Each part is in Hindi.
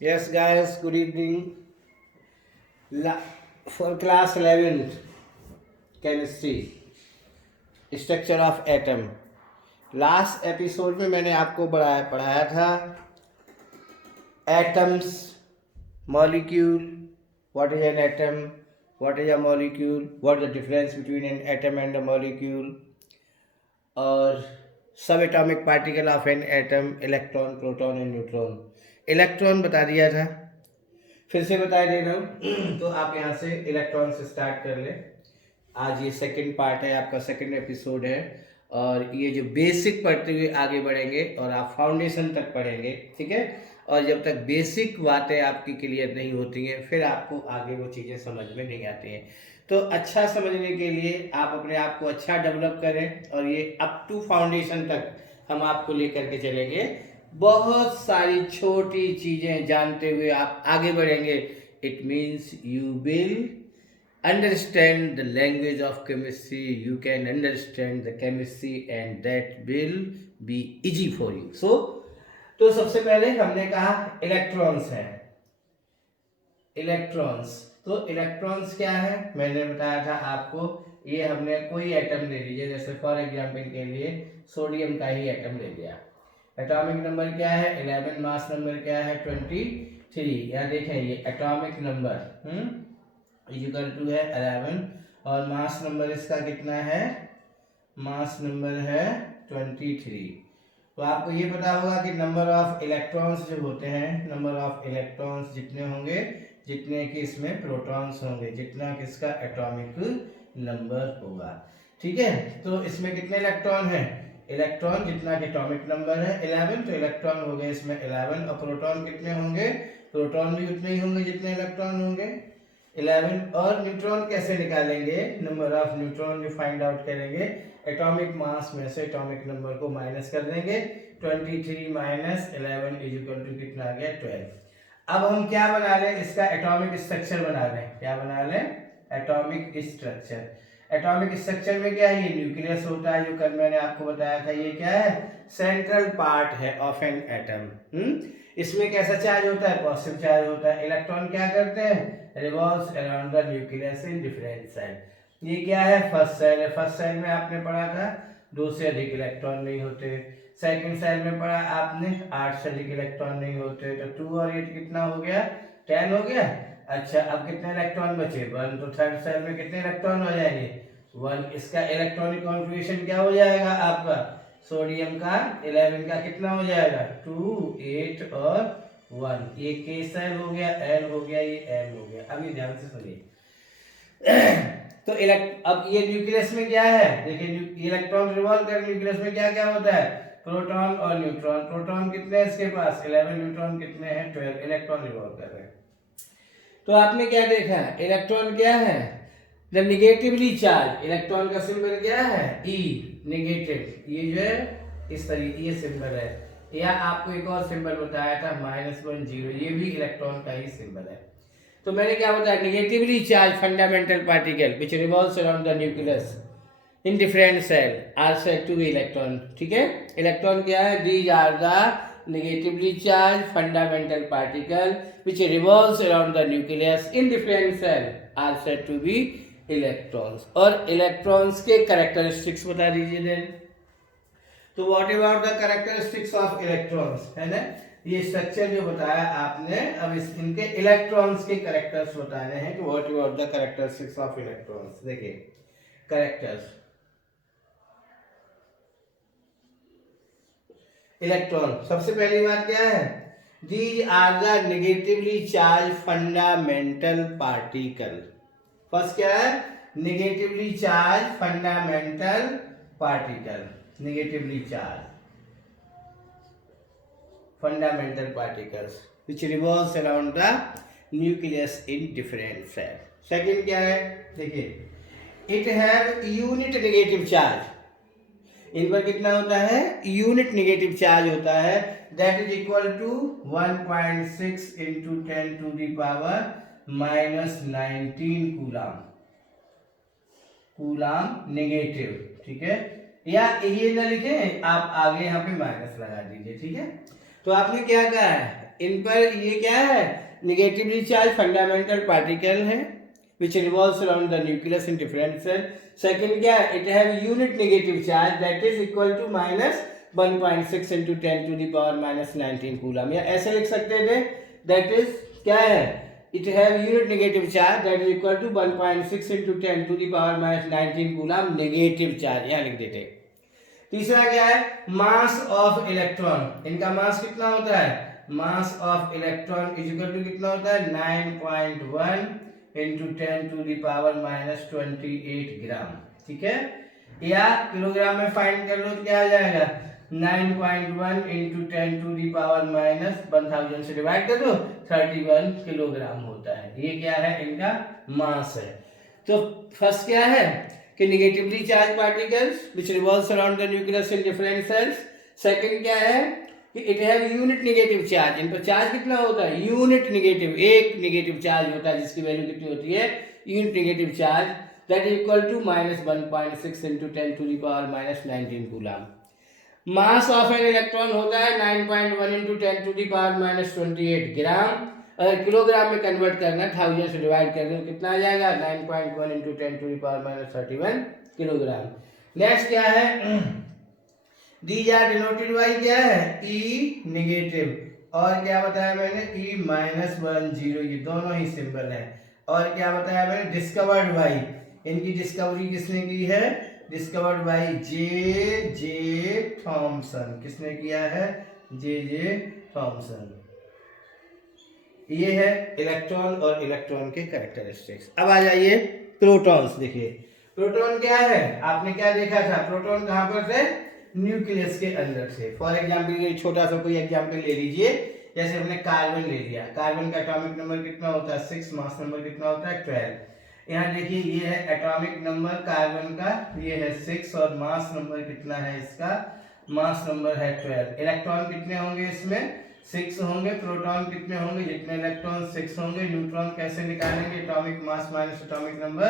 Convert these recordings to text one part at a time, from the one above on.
Yes, guys, good evening. For class 11th, chemistry, structure of atom. Last episode में मैंने आपको पढ़ाया था atoms, molecule, what is an atom, what is a molecule, what is the difference between an atom and a molecule, और सब atomic particle of an atom, electron, proton and neutron. Electron बता दिया था, फिर से बता दे रहा हूँ. तो आप यहाँ से इलेक्ट्रॉन से स्टार्ट कर ले. आज ये सेकंड पार्ट है, आपका सेकंड एपिसोड है, और ये जो बेसिक पढ़ते हुए आगे बढ़ेंगे और आप फाउंडेशन तक पढ़ेंगे, ठीक है. और जब तक बेसिक बातें आपकी क्लियर नहीं होती हैं फिर आपको आगे वो चीज़ें समझ में नहीं आती हैं. तो अच्छा समझने के लिए आप अपने आप को अच्छा डेवलप करें, और ये अप टू फाउंडेशन तक हम आपको लेकर के चलेंगे. बहुत सारी छोटी चीज़ें जानते हुए आप आगे बढ़ेंगे. It means you will understand the language of chemistry, you can understand the chemistry, and that will be easy for you. तो सबसे पहले हमने कहा इलेक्ट्रॉन्स हैं. इलेक्ट्रॉन्स, तो इलेक्ट्रॉन्स क्या है मैंने बताया था आपको. ये हमने कोई एटम ले लीजिए, जैसे फॉर एग्जांपल के लिए सोडियम का ही एटम ले लिया. एटॉमिक नंबर क्या है 11, मास नंबर क्या है 23. यहाँ देखें ये एटॉमिक नंबर इक्वल टू है 11, और मास नंबर इसका कितना है, मास नंबर है 23. तो आपको ये पता होगा कि नंबर ऑफ इलेक्ट्रॉन्स जो होते हैं, नंबर ऑफ इलेक्ट्रॉन्स जितने होंगे जितने कि इसमें प्रोटॉन्स होंगे, जितना किसका एटॉमिक नंबर होगा. ठीक है, तो इसमें कितने इलेक्ट्रॉन हैं, इलेक्ट्रॉन जितना कि एटॉमिक नंबर है 11, तो इलेक्ट्रॉन हो गए इसमें 11, और प्रोटॉन कितने होंगे, प्रोटॉन भी उतने ही होंगे जितने इलेक्ट्रॉन होंगे 11. और न्यूट्रॉन कैसे निकालेंगे, नंबर ऑफ न्यूट्रॉन जो फाइंड आउट करेंगे, एटॉमिक मास में से एटॉमिक नंबर को माइनस कर देंगे. 23 माइनस 11 इज इक्वल टू कितना आ गया 12. अब हम क्या बना लें, इसका एटॉमिक स्ट्रक्चर बना लें. क्या बना लें, एटॉमिक स्ट्रक्चर. एटॉमिक स्ट्रक्चर में क्या है, ये न्यूक्लियस होता है जो कल मैंने आपको बताया था. ये क्या है, सेंट्रल पार्ट है ऑफ एन एटम. इसमें कैसा चार्ज होता है, पॉजिटिव चार्ज होता है. इलेक्ट्रॉन क्या करते हैं, revolves around the nucleus in different cell. ये क्या है, फर्स्ट सेल है. फर्स्ट सेल में आपने पढ़ा था 2 से अधिक इलेक्ट्रॉन नहीं होते. सेकंड सेल में पढ़ा आपने 8 से अधिक इलेक्ट्रॉन नहीं होते. तो 2 और 8 कितना हो गया, 10 हो गया. अच्छा, अब कितने इलेक्ट्रॉन बचे, 1. तो थर्ड सेल में कितने इलेक्ट्रॉन हो जाएंगे, 1. इसका इलेक्ट्रॉनिक कॉन्फ़िगरेशन क्या हो जाएगा आपका, सोडियम का 11 का कितना हो जाएगा 2, 8 और 1. ये के सेल हो गया, एल हो गया, ये एम हो गया. अब ये ध्यान से सुनिए. तो अब ये न्यूक्लियस में क्या है, देखिए इलेक्ट्रॉन रिवॉल्व कर, न्यूक्लियस में क्या क्या होता है, प्रोटॉन और न्यूट्रॉन. प्रोटॉन कितने हैं इसके पास 11, न्यूट्रॉन कितने हैं 12. इलेक्ट्रॉन रिवॉल्व कर रहे हैं. तो आपने क्या देखा, इलेक्ट्रॉन क्या है, द निगेटिवली चार्ज. इलेक्ट्रॉन का सिंबल क्या है, ई, नेगेटिव. ये जो है इस तरीके ये सिंबल है. या आपको एक और सिंबल बताया था -1 0, ये भी इलेक्ट्रॉन का ही सिंबल है. तो मैंने क्या बताया, negatively charge fundamental particle which revolves around the nucleus in different shell are said to be electron. ठीक है, इलेक्ट्रॉन क्या है, these are the negatively charge fundamental particle which revolves around the nucleus in different shell are said to be electrons. और इलेक्ट्रॉन्स के कैरेक्टरिस्टिक्स बता दीजिए देन. तो what about the characteristics of electrons, है ना. ये स्ट्रक्चर जो बताया आपने, अब इनके इलेक्ट्रॉन्स के कैरेक्टर्स बताने हैं. तो what about the characteristics of electrons. देखिए कैरेक्टर्स, इलेक्ट्रॉन, सबसे पहली बात क्या है, these are the negatively charge fundamental particle. First क्या है, negatively charge fundamental particle. Negatively charge fundamental particles which revolves around the nucleus in different cell. Second क्या है, देखिए it have unit negative charge. इन पर कितना होता है, यूनिट नेगेटिव चार्ज होता है. That is equal to 1.6 into 10 to the power -19 coulomb. Coulomb negative. ठीक है, या ये ना लिखे आप, आगे यहाँ पे माइनस लगा दीजिए. ठीक है, तो आपने क्या कहा है, इन पर ये क्या है, नेगेटिवली चार्ज फंडामेंटल पार्टिकल है which revolves around the nucleus in different cell. Second क्या है, it have unit negative charge that is equal to minus 1.6 into 10 to the power minus 19 coulomb, या ऐसे लिख सकते थे, that is क्या है, it have unit negative charge that is equal to 1.6 into 10 to the power minus 19 coulomb negative charge, यहाँ लिख देते। तीसरा क्या है, मास ऑफ इलेक्ट्रॉन, इनका मास कितना होता है, mass of electron is equal to कितना होता है 9.1 into 10 to the power minus 28 gram, ठीक है, या किलोग्राम में फाइंड कर लो तो क्या आ जाएगा 9.1 into 10 to the power minus 1000 से डिवाइड कर दो 31 किलोग्राम होता है। ये क्या है, इनका मास है। तो फर्स्ट क्या है कि negatively charge particles which revolves around the nucleus in different cells. Second क्या है कि it have unit negative charge, इन पर चार्ज कितना होता है, यूनिट नेगेटिव, एक नेगेटिव चार्ज होता है जिसकी वैल्यू कितनी होती है, unit negative charge that is equal to minus 1.6 into 10 to the power minus 19 coulomb. Mass of an electron होता है 9.1 into 10 to the power minus 28 ग्राम। अगर किलोग्राम में कन्वर्ट करना 1000 से डिवाइड कर दें तो कितना आ जाएगा 9.1 into 10 to the power minus 31 kilogram. Next क्या है, दीज आर डिनोटेड बाई क्या है, ई नेगेटिव, और क्या बताया मैंने ई -10, ये दोनों ही सिंबल है। और क्या बताया मैंने, डिस्कवर्ड बाई, इनकी डिस्कवरी किसने की है, डिस्कवर्ड बाई जे थॉमसन, किसने किया है, जे थॉमसन। ये है इलेक्ट्रॉन और इलेक्ट्रॉन के कैरेक्टरिस्टिक्स। अब आ जाइए प्रोटॉन्स, देखिए प्रोटॉन क्या है, आपने क्या देखा था, प्रोटॉन कहाँ पर थे, न्यूक्लियस के अंदर से। फॉर एग्जाम्पल ये छोटा सा कोई एग्जाम्पल ले लीजिए, जैसे हमने कार्बन ले लिया, कार्बन का एटॉमिक नंबर कितना होता है 6, मास नंबर कितना होता है 12। यहाँ देखिए ये है एटॉमिक नंबर कार्बन का, ये है 6 और मास नंबर कितना है इसका, मास नंबर है 12। इलेक्ट्रॉन कितने होंगे इसमें 6 होंगे, प्रोटॉन कितने होंगे, जितने इलेक्ट्रॉन 6 होंगे। न्यूट्रॉन कैसे निकालेंगे, atomic mass minus atomic number,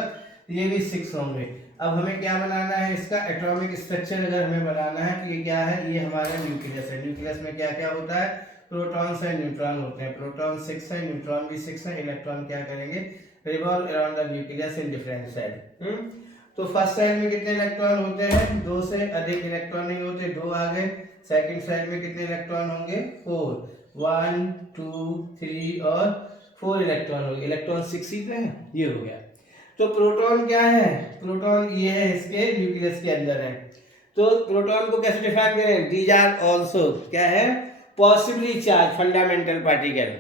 ये भी 6 होंगे। अब हमें क्या बनाना है, इसका एटॉमिक स्ट्रक्चर अगर हमें बनाना है तो ये क्या है, ये हमारा न्यूक्लियस है। न्यूक्लियस में क्या क्या होता है, प्रोटॉन्स है, न्यूट्रॉन होते हैं। प्रोटॉन 6 है, न्यूट्रॉन भी 6 है। इलेक्ट्रॉन क्या करेंगे, revolve around the nucleus in different side. तो फर्स्ट साइड में कितने इलेक्ट्रॉन होते हैं, 2 से अधिक इलेक्ट्रॉन नहीं होते, 2 आ गए। सेकंड साइड में कितने इलेक्ट्रॉन होंगे, 4, 1 2 3 और 4 इलेक्ट्रॉन होंगे। इलेक्ट्रॉन 6 ही है, ये हो गया। तो प्रोटॉन क्या है, प्रोटॉन ये है इसके न्यूक्लियस के अंदर है। तो प्रोटॉन को कैसे डिफाइन करें, दीज आर आल्सो क्या है, possibly charge fundamental particle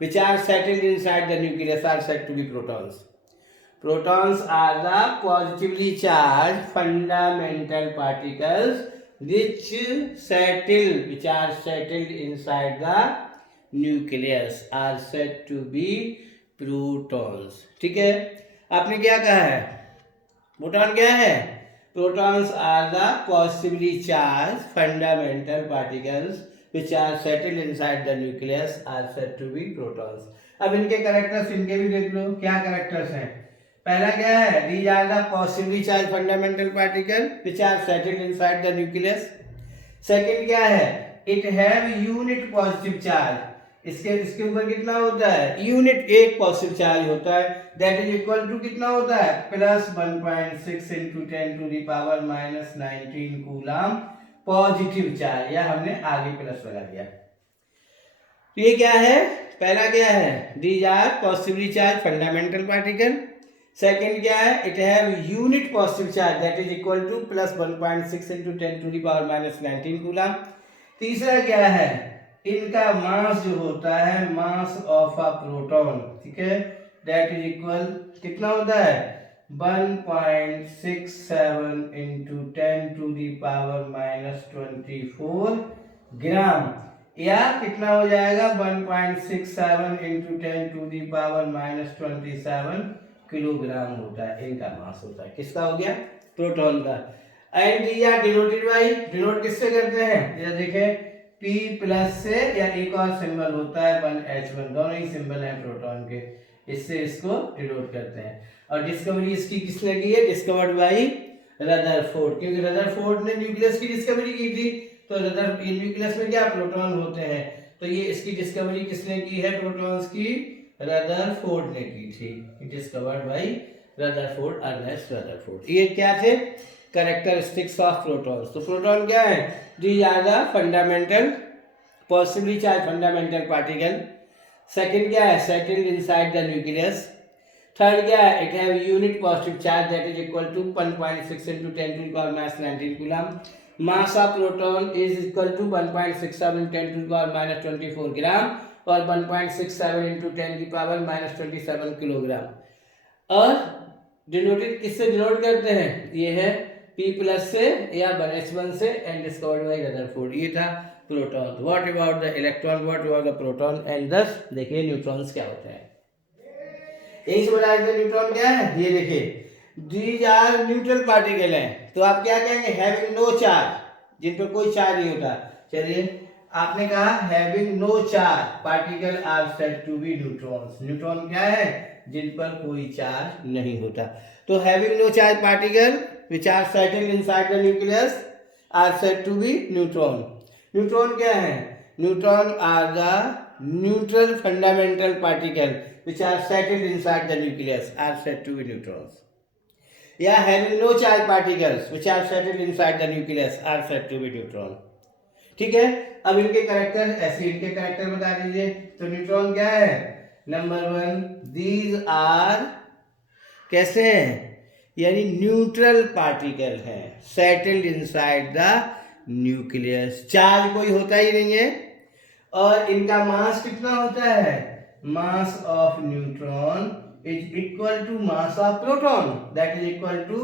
which are settled inside the nucleus are said to be protons. Protons are the positively charged fundamental particles which are settled inside the nucleus are said to be protons. ठीक है, आपने क्या कहा है, प्रोटॉन क्या है, protons are the positively charge fundamental particles which are settled inside the nucleus are said to be protons. अब इनके कैरेक्टर्स इनके भी देख लो, क्या कैरेक्टर्स हैं। पहला क्या है, these are the possibly charged fundamental particle which are settled inside the nucleus. Second क्या है, it have unit positive charge, इसके ऊपर कितना होता है, यूनिट एक पॉजिटिव चार्ज होता है, दैट इज इक्वल टू कितना होता है plus 1.6 into 10 to the power minus 19 coulomb positive charge, या हमने आगे प्लस लगा दिया। तो ये क्या है, पहला क्या है, these are positively charge fundamental particle. Second क्या है, it have unit positive charge that is equal to plus 1.6 into 10 to the power minus 19 coulomb. तीसरा क्या है, इनका मास जो होता है मास ऑफ अ प्रोटॉन, ठीक है, दैट इज इक्वल कितना होता है 1.67 into 10 to the power minus 24 gram, या कितना हो जाएगा 1.67 into 10 to the power minus 27 kilogram होता है, इनका मास होता है। किसका हो गया, प्रोटॉन का। एंड या डिनोटेड बाई, डिनोट किससे करते हैं, ये देखें P प्लस से, या एक और सिंबल होता है 1H1, दोनों ही सिंबल हैं प्रोटॉन के, इससे इसको डिनोट करते हैं। और डिस्कवरी इसकी किसने की है, डिस्कवर्ड बाई रदरफोर्ड, क्योंकि रदरफोर्ड ने न्यूक्लियस की डिस्कवरी की थी। तो न्यूक्लियस में क्या प्रोटॉन होते हैं, तो ये इसकी डिस्कवरी किसने की है प्रोटॉन्स की? रदरफोर्ड ने की थी, discovered by Rutherford, Ernest Rutherford. ये क्या थे? Characteristics of protons. तो प्रोटॉन क्या है? These are the fundamental positively charge fundamental particle. Second क्या है? Settled inside the nucleus. Third क्या है? It have unit positive charge that is equal to 1.6 into 10 to the power minus 19 coulomb. Mass of proton is equal to 1.67 into 10 to the power minus 24 ग्राम और 1.67 into 10 की पावर minus 27 किलोग्राम। और डिनोटेड किससे डिनोट करते हैं? ये है P प्लस से या H1 से एंड डिस्कवर्ड बाय रदरफोर्ड। ये था proton. What about the electron, what about the proton and this देखिए न्यूट्रॉन्स क्या होते हैं। यही से बताया था न्यूट्रॉन क्या है। ये देखिए दीज आर न्यूट्रल पार्टिकल हैं, तो आप क्या कहेंगे? हैविंग नो चार्ज, जिन पर कोई चार्ज नहीं होता। चलिए आपने कहा having no charge particle are said to be neutrons. Neutron क्या है? जिन पर कोई चार्ज नहीं होता। तो having no charge particle which are settled inside the nucleus are said to be neutron. Neutron क्या है? Neutron are the neutral fundamental particle which are settled inside the nucleus are said to be neutrons. Yeah, having no charge particles which are settled inside the nucleus are said to be neutron. ठीक है, अब इनके कैरेक्टर ऐसे इनके कैरेक्टर बता दीजिए। तो न्यूट्रॉन क्या है? नंबर 1 दीज आर कैसे हैं? यानी न्यूट्रल पार्टिकल है, settled inside the nucleus, charge कोई होता ही नहीं है। और इनका मास कितना होता है? Mass of neutron is equal to mass of proton that is equal to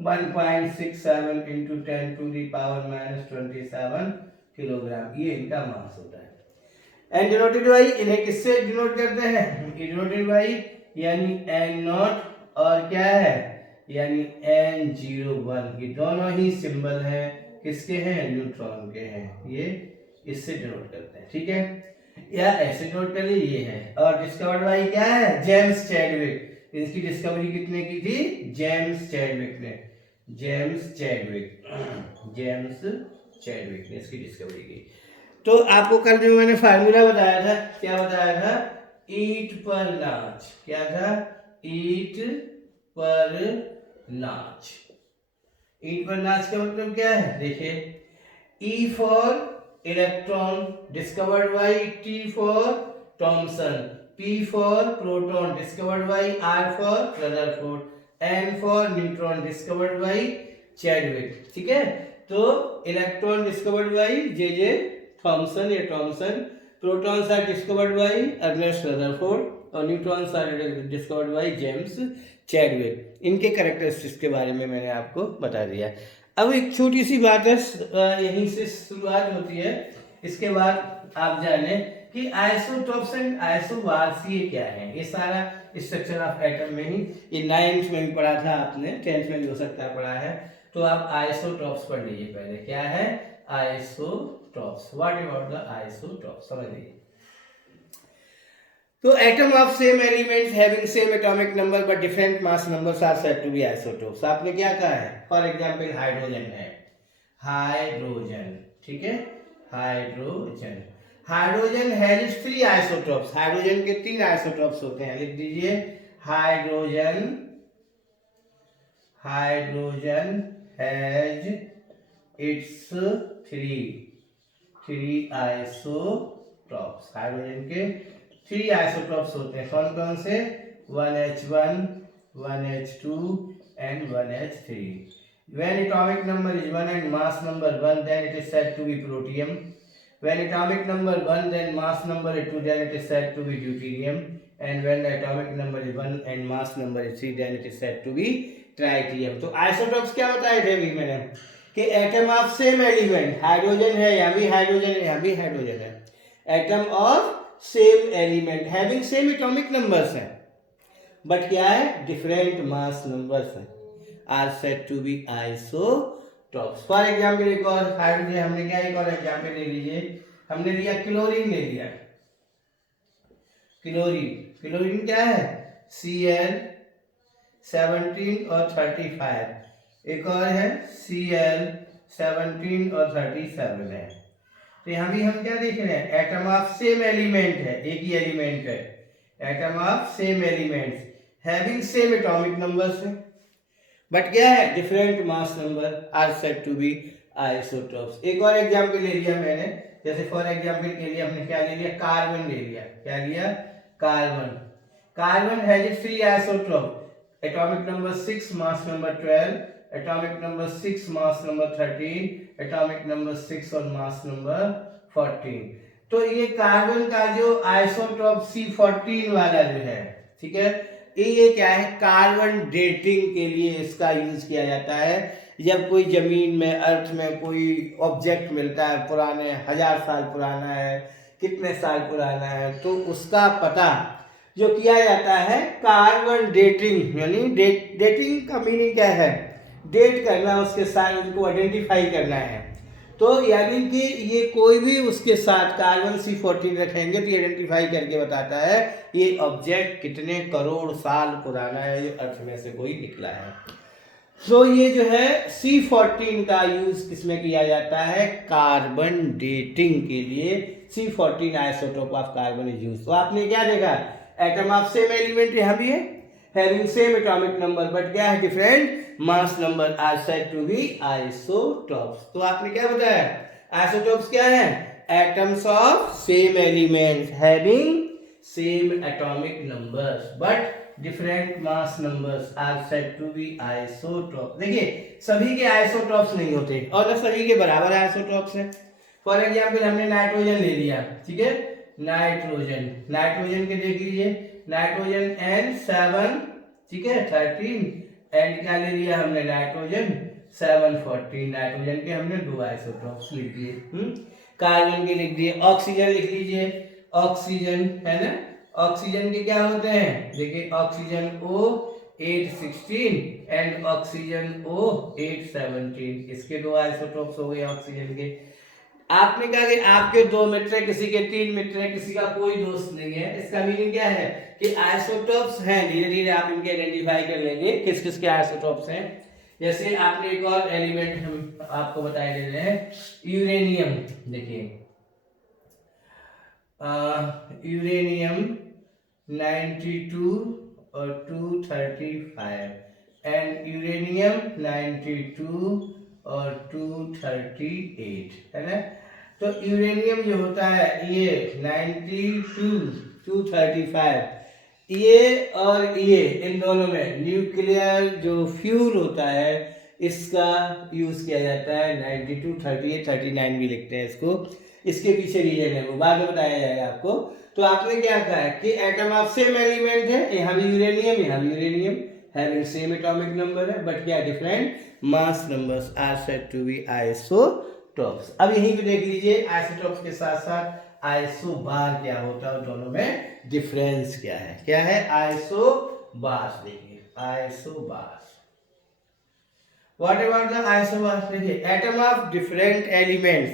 1.67 into 10 to the power minus 27 kilogram. ये इनका मास होता है। एंड डिनोटेड बाई, इन्हें किससे डिनोट करते हैं? डिनोटेड बाई यानी N0 और क्या है? यानी N01। ये दोनों ही सिंबल है किसके हैं? न्यूट्रॉन के हैं। ये इससे डिनोट करते हैं, ठीक है, या ऐसे डिनोट कर लीजिए। ये है। और डिस्कवर्ड बाय क्या है? James Chadwick. इसकी डिस्कवरी कितने की थी? जेम्स चैडविक ने। जेम्स चैडविक ने इसकी डिस्कवरी की। तो आपको कल जो मैंने फार्मूला बताया था, क्या बताया था? ईट पर नाच। क्या था? ईट पर नाच। ईट पर नाच का मतलब क्या है? देखिए E for electron discovered by T for Thomson, P for proton discovered by R for Rutherford, N for neutron discovered by Chadwick। ठीक है, तो electron discovered by J.J. Thomson या Thomson, protons are discovered by Ernest Rutherford और neutrons are discovered by James Chadwick. इनके कैरेक्टरिस्टिक्स के बारे में मैंने आपको बता दिया। अब एक छोटी सी बात है, यहीं से शुरुआत होती है। इसके बाद आप जाने कि आइसोटोप्स एंड आइसोबार्सीय क्या है। ये सारा स्ट्रक्चर ऑफ एटम में ही, ये 9th में भी पढ़ा था आपने, 10th में भी हो सकता है पढ़ा है। तो आप आइसोटोप्स पढ़ लीजिए पहले। क्या है? Isotopes. What about the isotopes, समझ लीजिए। तो atom of same elements having same atomic number but different mass numbers are said to be isotopes. आपने क्या कहा है? फॉर एग्जांपल हाइड्रोजन है, हाइड्रोजन, ठीक है, hydrogen. Hydrogen has 3 isotopes. Hydrogen के 3 आइसोटोप्स होते हैं, लिख दीजिए। Hydrogen has its 3 isotopes. Hydrogen के 3 आइसोटोप्स होते हैं। कौन कौन से? 1H1, 1H2 and 1H3। When atomic number is 1 and mass number 1, then it is said to be protium. When atomic number 1 then mass number is 2, then it is said to be deuterium. And when the atomic number is 1 and mass number is 3, then it is said to be tritium. तो आइसोटोप्स क्या बताए थे अभी मैंने कि atom of same element, hydrogen है, यहाँ भी हाइड्रोजन है, यहाँ भी हाइड्रोजन है, atom of same element having same atomic numbers हैं बट क्या है? डिफरेंट मास नंबर्स हैं, are said to be isotopes. For example एक और हाइड्रोजन, हमने क्या एक और एग्जांपल ले लीजिए। हमने लिया क्लोरीन, ले लिया क्लोरीन। क्लोरीन क्या है? Cl17 और 35। एक और है Cl17 और 37 है। तो यहाँ भी हम क्या देख रहे हैं, एटम ऑफ सेम एलिमेंट है, एक ही एलिमेंट है, atom of same elements having same atomic numbers है, बट क्या है, different mass number are said to be isotopes. एक और एग्जांपल ले लिया मैंने, जैसे फॉर एग्जांपल के लिए हमने क्या ले लिया, कार्बन ले लिया, क्या लिया, carbon. Carbon has it 3 isotope, atomic number 6, mass number 12, atomic number 6, mass number 13, atomic number 6 और मास नंबर 14। तो ये कार्बन का जो आइसोटोप C14 वाला जो है, ठीक है, ये क्या है, कार्बन डेटिंग के लिए इसका यूज किया जाता है। जब कोई जमीन में, अर्थ में कोई ऑब्जेक्ट मिलता है, पुराने 1000 साल पुराना है, कितने साल पुराना है, तो उसका पता जो किया जाता है कार्बन डेटिंग, यानी डेटिंग का मीनिंग क्या है, डेट करना, उसके साथ उनको आइडेंटिफाई करना है। तो यानी कि ये कोई भी उसके साथ कार्बन C14 रखेंगे तो आइडेंटिफाई करके बताता है ये ऑब्जेक्ट कितने करोड़ साल पुराना है, ये अर्थ में से कोई निकला है। तो ये जो है C14 का यूज किसमें किया जाता है, कार्बन डेटिंग के लिए C14 isotope of carbon is use. तो आपने क्या देखा, एटम ऑफ सेम एलिमेंट यहाँ भी है, having same atomic number, but क्या है, different mass number are said to be isotopes. तो आपने क्या बताया, आइसोटोप्स क्या है, atoms of same element having same atomic numbers but different mass numbers are said to be isotope. देखिए सभी के आइसोटोप्स नहीं होते और न सभी के बराबर आइसोटोप्स हैं। फॉर एग्जांपल हमने नाइट्रोजन ले लिया, ठीक है, नाइट्रोजन, नाइट्रोजन के देख लीजिए, नाइट्रोजन N7, ठीक है, 13, एंड क्या ले लिया हमने, नाइट्रोजन 714। नाइट्रोजन के हमने 2 आइसोटोप्स लिख दिए। कार्बन के लिख दिए। ऑक्सीजन लिख लीजिए, ऑक्सीजन है ना, ऑक्सीजन के क्या होते हैं, देखिए oxygen O 816 and oxygen O 817, इसके 2 आइसोटोप्स हो गए ऑक्सीजन के। आपने कहा कि आपके 2 मित्र है, किसी के 3 मित्र है, किसी का कोई दोस्त नहीं है, इसका मीनिंग क्या है कि आइसोटोप्स हैं, धीरे धीरे आप इनके आइडेंटिफाई कर लेंगे किस किस के आइसोटोप्स हैं। जैसे आपने एक और एलिमेंट हम आपको बताए दे रहे हैं, यूरेनियम। देखिए यूरेनियम 92 और 235 एंड यूरेनियम 92 और 238 है ना। तो यूरेनियम जो होता है ये 92 235, ये और ये इन दोनों में न्यूक्लियर जो फ्यूल होता है इसका यूज किया जाता है। 92 38 39 भी लिखते हैं इसको, इसके पीछे रीजन है वो बाद में बताया जाएगा आपको। तो आपने क्या कहा है कि एटम ऑफ सेम एलिमेंट है, यहाँ भी यूरेनियम, यहाँ भी uranium, having same atomic number है बट क्या different mass numbers are said to be isotopes. अब यहीं पे देख लीजिए आइसोटोप्स के साथ साथ आइसोबार क्या होता है, दोनों में डिफरेंस क्या है, क्या है आइसोबार। देखिए isobar, what about the isobar, देखिए atom of different elements,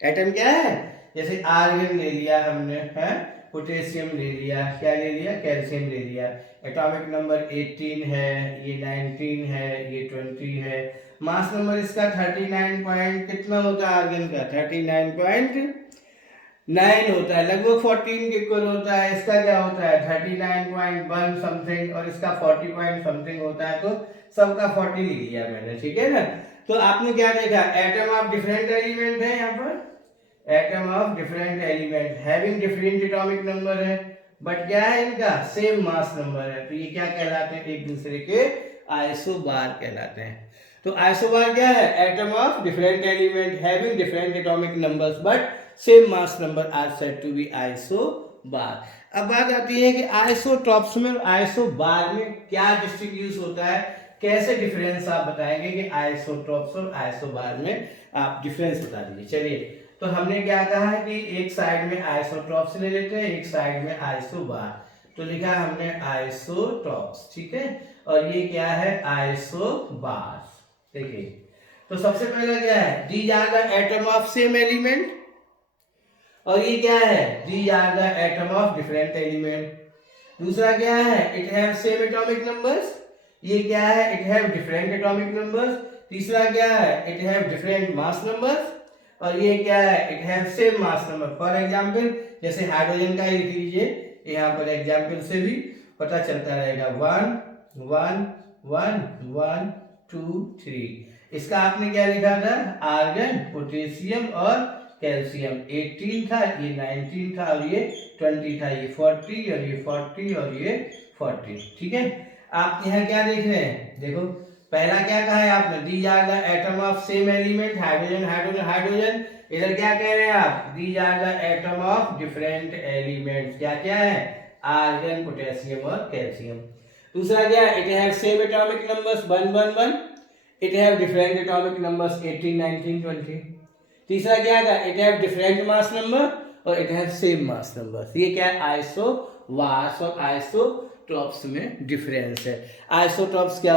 atom क्या है, जैसे आर्गन ले लिया हमने, है पोटेशियम ले लिया, क्या ले लिया, कैल्शियम ले लिया, एटॉमिक नंबर 18 है, ये 19 है, ये 20 है, मास नंबर इसका 39 पॉइंट कितना होता है, आर्गन का 39.9 होता है, लगभग 14 के इक्वल होता है। इसका क्या होता है 39.1 समथिंग और इसका 40 पॉइंट समथिंग होता है, तो सबका 40 लिख लिया मैंने, ठीक है ना। तो आपने क्या देखा, एटम ऑफ डिफरेंट एलिमेंट है, यहाँ पर atom of different element having different atomic number है बट क्या है इनका सेम मास नंबर है, तो ये क्या कहलाते हैं, एक दूसरे के आइसोबार कहलाते हैं। तो आइसोबार क्या है, atom of different element having different atomic numbers but same mass number are said to be isobar. अब बात आती है कि आइसोटॉप्स में और आइसोबार में क्या डिस्टिंग्विश होता है, कैसे डिफरेंस आप बताएंगे कि आइसोटॉप्स और आइसोबार में आप डिफरेंस बता दीजिए। चलिए, तो हमने क्या कहा है कि एक साइड में आइसोटॉप्स ले लेते हैं, एक साइड में आइसोबार, तो लिखा हमने आइसोटॉप्स, ठीक है, और ये क्या है आइसोबार। देखिए तो सबसे पहला क्या है, these are the atom of same element, और ये क्या है, these are the atom of different element. दूसरा क्या है, it have same atomic numbers, ये क्या है, it have different atomic numbers. तीसरा क्या है, it have different mass numbers. और ये क्या है, it have same mass number. For example जैसे हाइड्रोजन का ही लिख लीजिए, यहाँ पर एग्जांपल से भी पता चलता रहेगा 1 1 1 1 2 3। इसका आपने क्या लिखा था, आर्गन, पोटेशियम और कैल्शियम। 18 था, ये 19 था और ये 20 था, ये 40 और ये 40 और ये 40। ठीक है, आप यहाँ क्या देख रहे हैं, देखो पहला क्या कहा है आपने, these are the atom of same element, hydrogen hydrogen hydrogen. इधर क्या कह रहे हैं आप, these are the atom of different elements, क्या क्या है, आर्गन, पोटेशियम और कैल्शियम। दूसरा क्या है, it have same atomic numbers 1 1 1, it have different atomic numbers 18 19 20। तीसरा क्या था, it have different mass number और it have same mass number. ये क्या है, आइसोवार्स और आइसोटॉप्स में डिफरेंस है। आइसोटॉप्स क्या